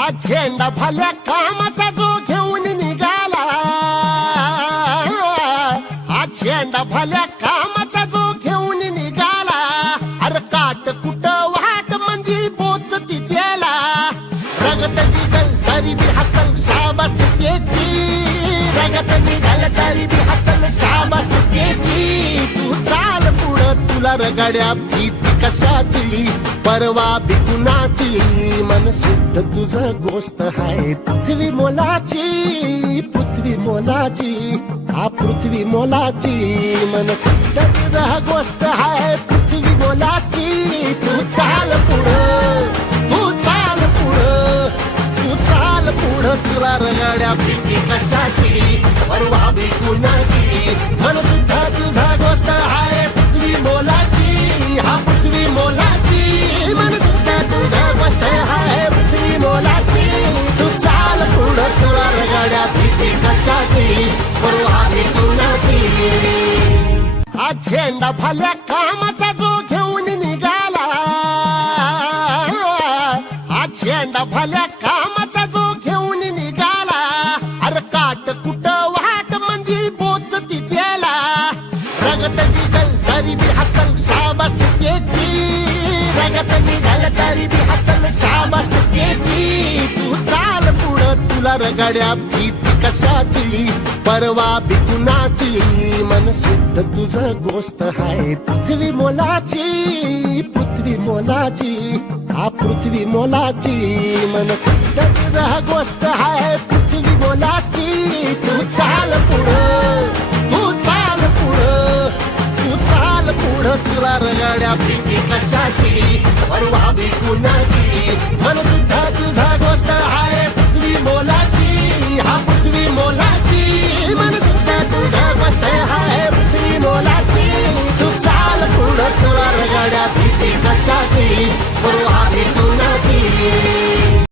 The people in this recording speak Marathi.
आज झेंडा भल्या कामाचा जो घेऊन निघाला, आज झेंडा भल्या कामाचा जो घेऊन निघाला, अरे काट कुट वाट मंदी पोचती त्याला, रगत निघल तरी बी हसल शाबास त्याची, रगत निघल तरी बी हसल शाबास त्याची. तू चाल पुढं तुला रगड्या भीती कशाची, परवा बी कुणाची, मन शुद्ध तुझं गोष्ट आहे पृथ्वी मोलाची, पृथ्वी मोलाची, हा पृथ्वी मोलाची, मन शुद्ध तुझं गोष्ट आहे पृथ्वी मोलाची. तू चाल पुढं, तू चाल पुढं, तू चाल पुढं तुला रगड्या भीती कशाची, परवा बी कुणाची, मन शुद्ध तुझा गोष्ट आहे पृथ्वी मोलाची, हा पृथ्वी मोलाची, मन शुद्ध तुझा गोष्ट आहे पृथ्वी मोलाची. तू चाल पुढं तुला रगड्या भीती कशाची, परवा बी कुणाची. आज झेंडा भल्या कामाचा जो घेऊन निघाला, आज झेंडा भल्या कामाचा जो घेऊन निघाला, अरे काट कुट वाट मंदी पोचती त्याला, रगत निघल तरी बी हसल शाबास त्याची, रगत निघल तरी बी हसल शाबास त्याची. तू चाल पुढं तुला रगड्या भीती कशाची, परवा बी कुणाची, मन शुद्ध तुझं गोष्ट आहे पृथ्वी मोलाची, पृथ्वी मोलाची, हा पृथ्वी मोलाची, मन शुद्ध तुझं गोष्ट आहे पृथ्वी मोलाची. तू चाल पुढं, तू चाल पुढं, तू चाल पुढं तुला रगड्या भीती कशाची, परवा बी कुणाची, मन शुद्ध तुझा गोष्ट आहे पृथ्वी मोलाची, हा पृथ्वी मोलाची, मन शुद्ध तुझा गोष्ट आहे पृथ्वी मोलाची. तू चाल पुढं तुला रगड्या भीती कशाची, परवा बी